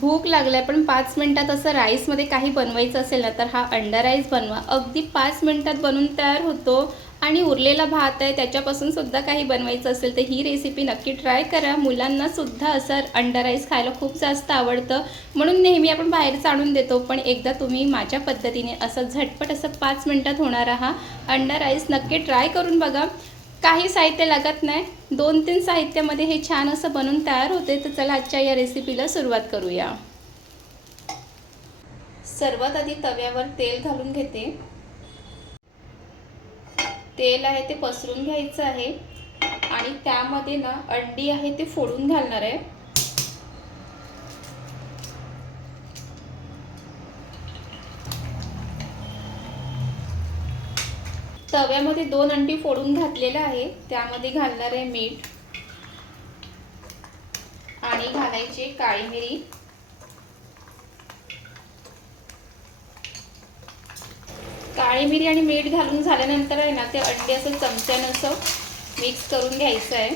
भूक लागलाय पण 5 मिनिटात असं राईसमध्ये काही बनवायचं असेल ना तर हा अंडा राईस बनवा. अगदी 5 मिनिटात बनून तयार होतो. आणि उरलेला भात आहे त्याच्यापासून सुद्धा काही बनवायचं असेल तर ही रेसिपी नक्की ट्राय करा. मुलांना सुद्धा असं अंडा राईस खायला खूप जास्त आवडतं, म्हणून नेहमी आपण बाहेरच आणून देतो. पण एकदा तुम्ही माझ्या पद्धतीने असं झटपट असं 5 मिनिटात होणारा हा अंडा राईस नक्की ट्राय करून बघा. काही साहित्य लागत नाही, 2-3 साहित्यामध्ये हे छान असं बनून तयार होते. तर चला आजच्या या रेसिपीला सुरुवात करूया. सर्वात आधी तव्यावर तेल घालून घेते. तेल आहे ते पसरून घ्यायचं आहे आणि त्यामध्ये ना अंडी आहे ते फोडून घालणार आहे. तव्यामध्ये 2 अंडी फोडून घातलेलं आहे. त्यामध्ये घालणार आहे मीठ आणि घालायची काळी मिरी. काळी मिरी आणि मीठ घालून झाल्यानंतर आहे ना ते अंडे असं चमच्याने असं मिक्स करून घ्यायचं आहे.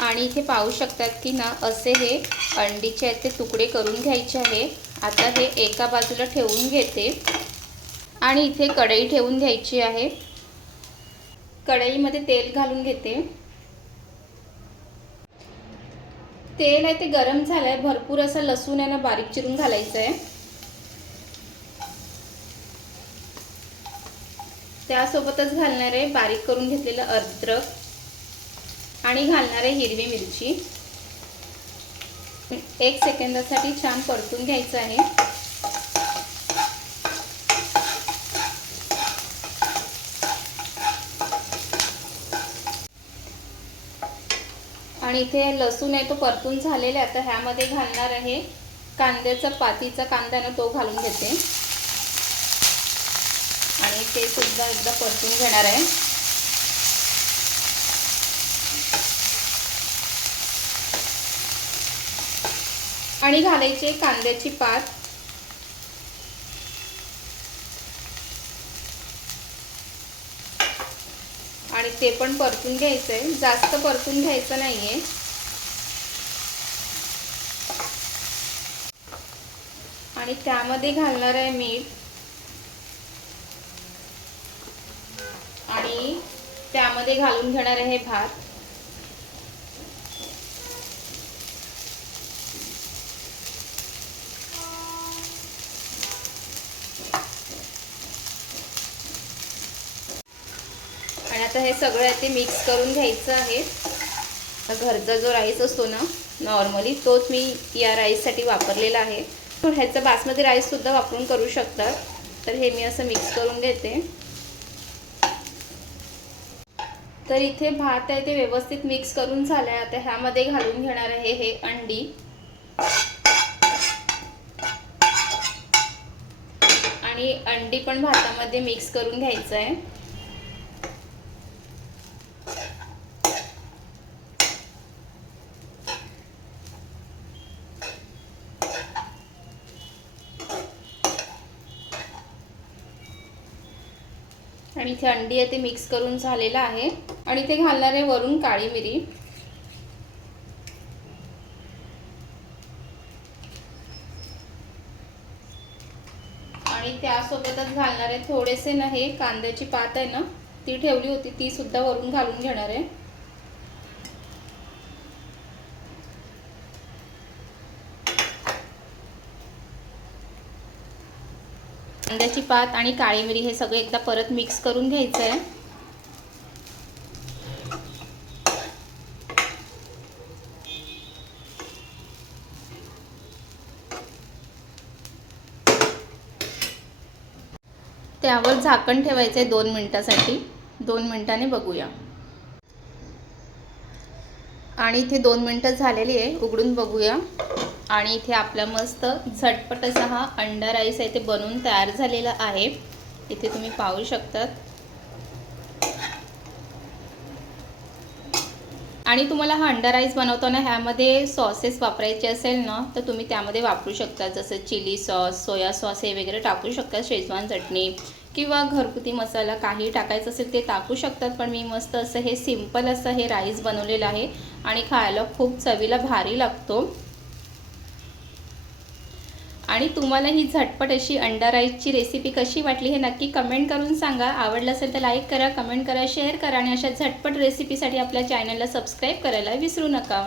आणि इथे पाहू शकतात की ना असे हे अंडीचे आहेत ते तुकडे करून घ्यायचे आहे. आता हे एका बाजूला ठेवून घेते आणि इथे कढई ठेवून घ्यायची आहे. कढईमध्ये तेल घालून घेते. तेल आहे ते गरम झालंय. भरपूर असं लसूण आहे ना बारीक चिरून घालायचं आहे. त्यासोबतच घालणार आहे बारीक करून घेतलेलं अद्रक आणि घालणार आहे हिरवी मिरची. 1 सेकंदासाठी छान परतून घ्यायचं आहे. आणि इथे लसूण आहे तो परतून झालेला आहे. आता ह्यामध्ये घालणार आहे कांद्याचा पातीचा कांदा ना तो घालून घेते आणि ते सुद्धा एकदा परतून घेणार आहे. आणि घालायचे कांद्याची पात आणि ते पण परतून घ्यायचं आहे. जास्त परतून घ्यायचं नाहीये. आणि त्यामध्ये घालणार आहे मीठ आणि त्यामध्ये घालून घेणार आहे भात. आणि आता हे सगळं ते मिक्स करून घ्यायचं आहे. घरचा जो राईस असतो ना नॉर्मली तोच मी या राईससाठी वापरलेला आहे. ह्याचा बासमती राईस सुद्धा वापरून करू शकतात. तर हे मी असं मिक्स करून घेते. तर इथे भात आहे ते व्यवस्थित मिक्स करून झालंय. आता ह्यामध्ये घालून घेणार आहे हे अंडी आणि अंडी पण भातामध्ये मिक्स करून घ्यायचं आहे. आणि इथे अंडी आहे ते मिक्स करून झालेलं आहे. आणि इथे घालणार आहे वरून काळी मिरी आणि त्यासोबतच घालणार आहे थोडेसे ना हे कांद्याची पात आहे ना ती ठेवली होती ती सुद्धा वरून घालून घेणार आहे. कांद्याची पात आणि काळी मिरी हे सगळं एकदा परत मिक्स करून घ्यायचं आहे. त्यावर झाकण ठेवायचं आहे 2 मिनिटासाठी. 2 मिनिटांनी बघूया. आणि इथे 2 मिनिटं झालेली आहे. उघडून बघूया. आणि इथे आपला मस्त झटपट असा हा अंडा राईस आहे ते बनवून तयार झालेला आहे. इथे तुम्ही पाहू शकतात. आणि तुम्हाला हा अंडा राईस बनवताना ह्यामध्ये सॉसेस वापरायचे असेल ना तर तुम्ही त्यामध्ये वापरू शकता, जसं चिली सॉस, सोया सॉस हे वगैरे टाकू शकता, शेजवान चटणी किंवा घरगुती मसाला काही टाकायचं असेल ते टाकू शकतात. पण मी मस्त असं हे सिंपल असं हे राईस बनवलेलं आहे आणि खायला खूप चवीला भारी लागतो. आणि तुम्हाला ही झटपट अशी अंडा राईसची रेसिपी कशी वाटली हे नक्की कमेंट करून सांगा. आवडलं असेल तर लाईक करा, कमेंट करा, शेअर करा आणि अशा झटपट रेसिपीसाठी आपल्या चॅनलला सबस्क्राईब करायला विसरू नका.